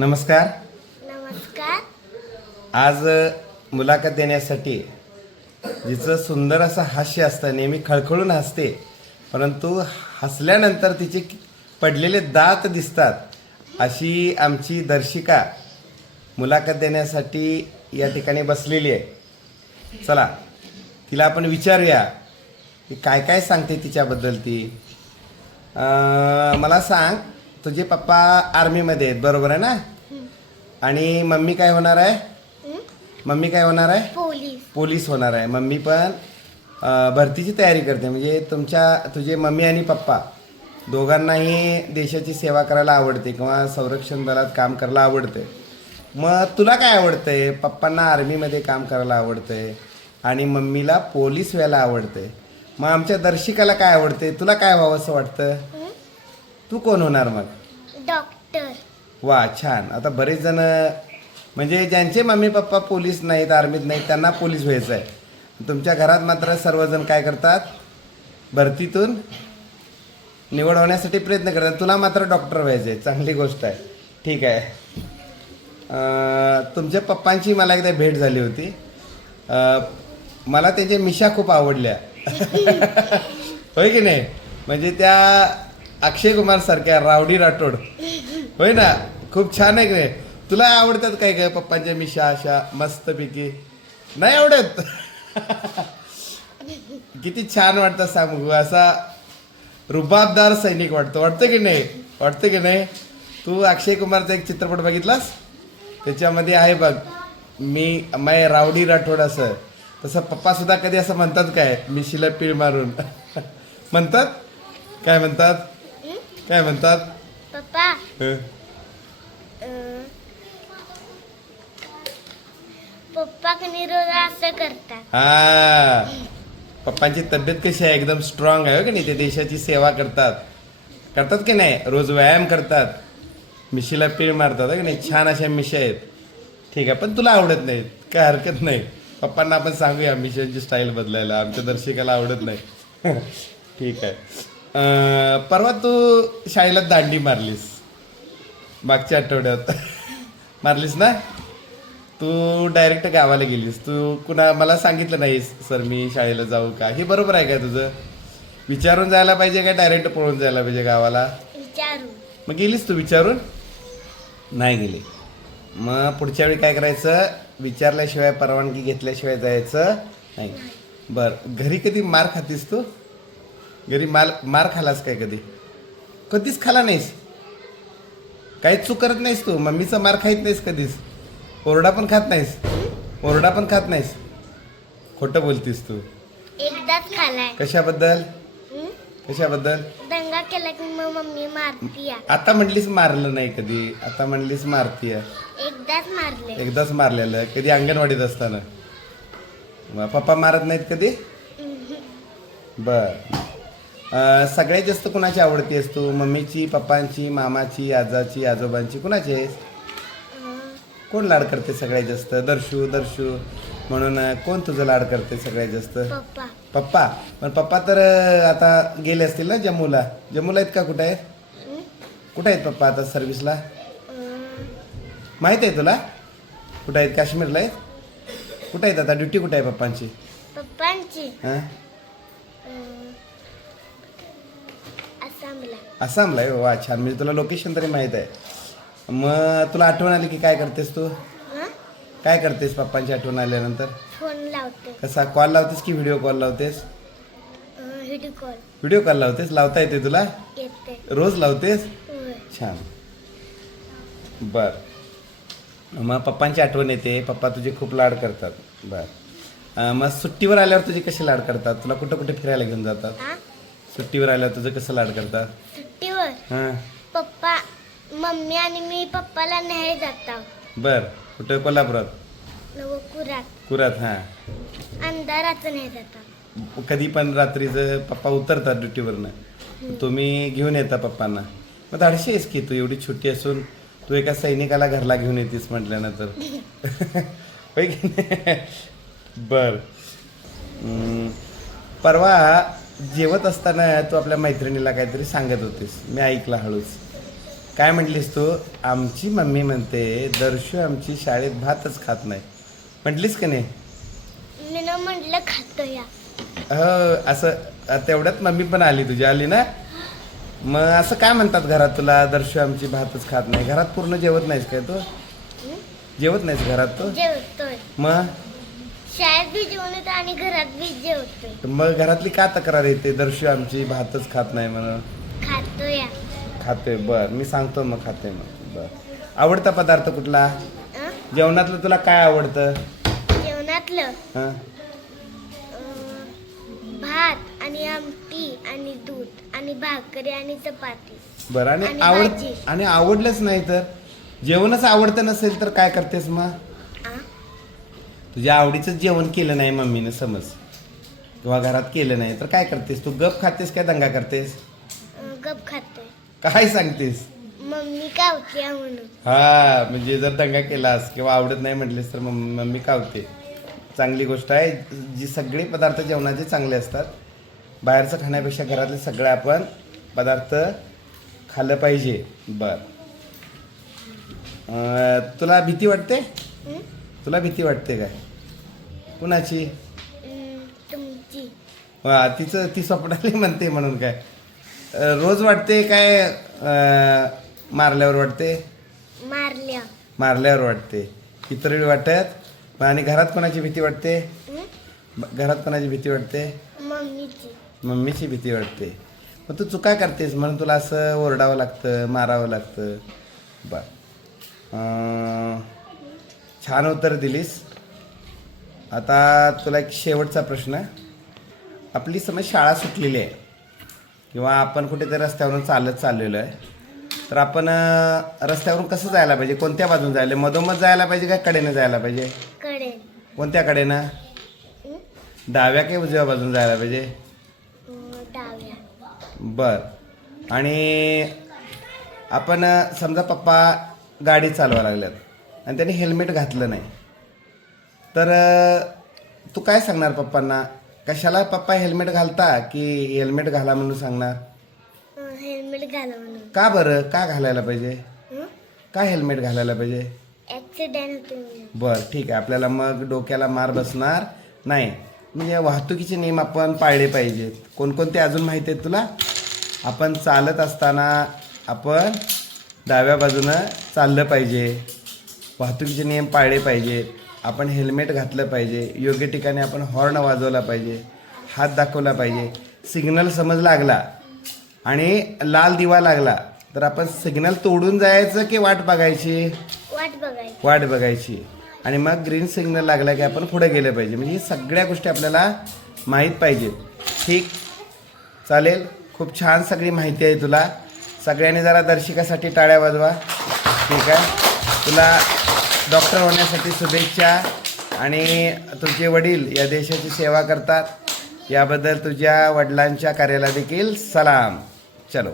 नमस्कार. नमस्कार. आज मुलाखत देण्यासाठी जिचं सुंदर असं हास्य असतं, नेहमी खळखळून हसते, परंतु हसल्यानंतर तिचे पडलेले दात दिसतात, अशी आमची दर्शिका मुलाखत देण्यासाठी या ठिकाणी बसलेली आहे. चला तिला आपण विचारूया की काय काय सांगते तिच्याबद्दल ती. मला सांग, तुझे पप्पा आर्मीमध्ये आहेत बरोबर आहे ना? आणि मम्मी काय होणार आहे? मम्मी काय होणार आहे? पोलीस. पोलीस होणार आहे. मम्मी पण भरतीची तयारी करते. म्हणजे तुझे मम्मी आणि पप्पा दोघांनाही देशाची सेवा करायला आवडते किंवा संरक्षण दलात काम करायला आवडते. मग तुला काय आवडतंय? पप्पांना आर्मीमध्ये काम करायला आवडतंय आणि मम्मीला पोलीस व्हायला आवडते. मग आमच्या दर्शिकाला काय आवडते? तुला काय व्हावं असं वाटतं? तू कोण होणार मग? डॉक्टर. वा, छान. आता बरेच जण म्हणजे ज्यांचे मम्मी पप्पा पोलीस नाहीत, आर्मीत नाहीत, त्यांना पोलीस व्हायचं आहे. तुमच्या घरात मात्र सर्वजण काय करतात? भरतीतून निवड होण्यासाठी प्रयत्न करतात. तुला मात्र डॉक्टर व्हायचं आहे. चांगली गोष्ट आहे. ठीक आहे. तुमच्या पप्पांची मला एकदा भेट झाली होती. मला त्यांच्या मिशा खूप आवडल्या. होय की नाही? म्हणजे त्या अक्षय कुमार सारख्या रावडी राठोड, होय ना? खूप छान आहे की नाही? तुला आवडतात काय काय पप्पांच्या मिशा अशा मस्तपैकी? नाही आवडत? किती छान वाटतं सांगू, असा रुबाबदार सैनिक वाटतं की नाही? वाटतं की नाही? तू अक्षय कुमारचा एक चित्रपट बघितलास? त्याच्यामध्ये आहे बघ, मैं रावडी राठोड असं. तसं पप्पा सुद्धा कधी असं म्हणतात काय? मिशीला पीळ मारून म्हणतात? काय म्हणतात? काय म्हणतात पप्पा? पप्पा कधी रोज असं करतात. हा, पप्पांची तब्येत कशी आहे? एकदम स्ट्रॉंग आहे, हो की नाही? ते देशाची सेवा करतात की नाही? रोज व्यायाम करतात, मिशीला पीळ मारतात, हो की नाही? छान अशा मिशा आहेत. ठीक आहे, पण तुला आवडत नाहीत, काय हरकत नाही. पप्पांना आपण सांगूया मिशांची स्टाईल बदलायला, आमच्या दर्शिकाला आवडत नाही. ठीक आहे. परवा तू शाळेला दांडी मारलीस, मागच्या आठवड्यात मारलीस ना? तू डायरेक्ट गावाला गेलीस. तू मला सांगितलं नाहीस, सर मी शाळेला जाऊ का? हे बरोबर आहे का तुझं? विचारून जायला पाहिजे का डायरेक्ट पळून जायला पाहिजे गावाला? विचारू. मग गेलीस तू विचारून? नाही गेली. मग पुढच्या वेळी काय करायचं? विचारल्याशिवाय, परवानगी घेतल्याशिवाय जायचं नाही. बरं, घरी कधी मार खातीस तू? घरी मार खालास काय कधी? कधीच खाला नाहीस? काहीच चूक करत नाहीस तू? मम्मीचा मार खाईत नाहीस कधीच? ओरडा पण खात नाहीस? ओरडा पण खात नाहीस? खोटं बोलतीस तू. एकदाच खालाय. कशाबद्दल? कशाबद्दल? दंगा केला की मग मम्मी मारतीया. आता म्हणलीस मारलं नाही कधी, आता म्हणलीस मारतीय. एकदाच मारले. एकदाच मारलेलं. कधी अंगणवाडीत असताना? पप्पा मारत नाहीत कधी? बर. सगळ्यात जास्त कुणाची आवडती आहेस तू? मम्मीची, पप्पांची, मामाची, आजाची, आजोबांची, कुणाची आहेस? कोण लाड करते सगळ्यात जास्त? दर्शू म्हणून कोण तुझं लाड करते सगळ्यात जास्त? पप्पा. पप्पा. पण पप्पा तर आता गेले असतील ना जम्मूला? जम्मूला आहेत का? कुठं आहेत? कुठं आहेत पप्पा आता सर्व्हिसला? माहित आहे तुला? कुठं आहेत? काश्मीरला आहेत? कुठं आहेत आता? ड्युटी कुठं आहे पप्पांची? पप्पांची हां, आसामला. आसामला आहे. वा, छान. म्हणजे तुला लोकेशन तरी माहीत आहे. मग तुला आठवण आली की काय करतेस तू? काय करतेस पप्पांची आठवण आल्यानंतर? फोन लावते. कसा कॉल लावतेस की व्हिडिओ कॉल लावतेस? Video call. व्हिडिओ कॉल लावतेस? लावता येते तुला? येते. रोज लावतेस? होय. छान. बर. मग पप्पांची आठवण येते, पप्पा तुझे खूप लाड करतात. बर. मग सुट्टीवर आल्यावर तुझे कसे लाड करतात? तुला कुठं कुठे फिरायला घेऊन जातात? सुट्टीवर आल्यावर तुझं कसं लाड करतात? सुट्टीवर हां. पप्पा, मम्मी आणि मी पप्पाला न्याय जातो. बर. कुठं? कोल्हापुरात? कुरात. हां. अंधाराचं न्याय जातो. कधी पण रात्रीचं पप्पा उतरतात ड्युटीवरनं, तुम्ही घेऊन येता पप्पांना. मग धाडशी आहेस की तू, एवढी छोटी असून तू एका सैनिकाला घरला घेऊन येतेस म्हटल्यानंतर. होय की नाही? बर. परवा जेवत असताना तू आपल्या मैत्रिणीला काहीतरी सांगत होतीस, मी ऐकला हळूच. काय म्हटलीस तू? आमची मम्मी म्हणते दर्शू आमची शाळेत भातच खात नाही, म्हटलीस का नाही? मी ना म्हटलं खातो या. हो, असं तेवढ्यात मम्मी पण आली, तुझी आली ना. मग असं काय म्हणतात घरात तुला, दर्शू आमची भातच खात नाही? घरात पूर्ण जेवत नाहीस काय तू? हं? जेवत नाहीस घरात तू? जेवतोय. मग शाळेत बी जेवण येतं आणि घरात बी जेवतोय. मग घरातली का तक्रार येते दर्शू आमची भातच खात नाही म्हणून? खातो या. खाते, बर मी सांगतो मग खाते मग. बर, आवडता पदार्थ कुठला हं? जेवणातलं? तुला काय आवडतं? जेवणातलं हां, भात आणि आमटी आणि दूध आणि भाकरी आणि चपाती. बरं. आणि आणि आवड भाजी. आणि आवडलंच नाही तर? जेवणच आवडतं नसेल तर काय करतेस मग? आ? तुझ्या आवडीचं जेवण केलं नाही मम्मीने समज, किंवा घरात केलं नाही तर काय करतेस तू? गप खातेस काय दंगा करतेस? गप खातोय. काय सांगतेस? मम्मी कावती म्हणून. हा, म्हणजे जर दंगा केलास किंवा आवडत नाही म्हटलीस तर मम्मी कावते. चांगली गोष्ट आहे. जी सगळे पदार्थ जेवणाचे चांगले असतात. बाहेरचं खाण्यापेक्षा घरातले सगळे आपण पदार्थ खाल्लं पाहिजे. बर, तुला भीती वाटते? हं? तुला भीती वाटते काय? कुणाची? तुमची. वा, ती स्वप्नाली म्हणते म्हणून काय? रोज वाटते काय मारल्यावर वाटते? मारल्या. मारल्यावर वाटते, इतर वेळी वाटत. आणि घरात कोणाची भीती वाटते? हं? घरात कोणाची भीती वाटते? मम्मीची. मम्मीची भीती वाटते. मग तू चुका करतेस म्हणून तुला असं ओरडावं लागतं, मारावं लागतं. बर, छान उत्तर दिलीस. आता तुला एक शेवटचा प्रश्न. आपली समज शाळा सुटलेली आहे किंवा आपण कुठेतरी रस्त्यावरून चालत चाललेलो आहे, तर आपण रस्त्यावरून कसं जायला पाहिजे? कोणत्या बाजून जायला? मधोमध जायला पाहिजे का कडेने जायला पाहिजे? कडे. कोणत्या कडेनं? हं? डाव्या की उजव्या बाजून जायला पाहिजे? डाव्या. बर. आणि आपण समजा पप्पा गाडी चालवा लागल्यात आणि त्यांनी हेल्मेट घातलं नाही, तर तू काय सांगणार पप्पांना? कशाला पप्पा हेल्मेट घालता की हेल्मेट घाला म्हणून सांगणार? हेल्मेट घाला म्हणून. का बरं, का घालायला पाहिजे? हं? का हेल्मेट घालायला पाहिजे? ॲक्सिडेंट होतो म्हणून. बर, ठीक आहे. आपल्याला मग डोक्याला मार बसणार नाही. म्हणजे वाहतुकीचे नियम आपण पाळले पाहिजेत. कोणकोणते अजून माहिती आहेत तुला? आपण चालत असताना आपण डाव्या बाजूनं चाललं पाहिजे, वाहतुकीचे नियम पाळले पाहिजेत, आपण हेल्मेट घातलं पाहिजे, योग्य ठिकाणी आपण हॉर्न वाजवला पाहिजे, हात दाखवला पाहिजे. सिग्नल समज लागला आणि लाल दिवा लागला तर आपण सिग्नल तोडून जायचं की वाट बघायची? वाट बघायची. वाट बघायची. आणि मग ग्रीन सिग्नल लागला की आपण पुढे गेलं पाहिजे. म्हणजे सगळ्या गोष्टी आपल्याला माहीत पाहिजेत. ठीक, चालेल. खूप छान सगळी माहिती आहे तुला. सगळ्यांनी जरा दर्शिकासाठी टाळ्या वाजवा. ठीक आहे. तुला डॉक्टर होण्यासाठी शुभेच्छा. आणि तुझे वडील या देशाची सेवा करतात, याबद्दल तुझ्या वडिलांच्या कार्याला देखील सलाम. चलो.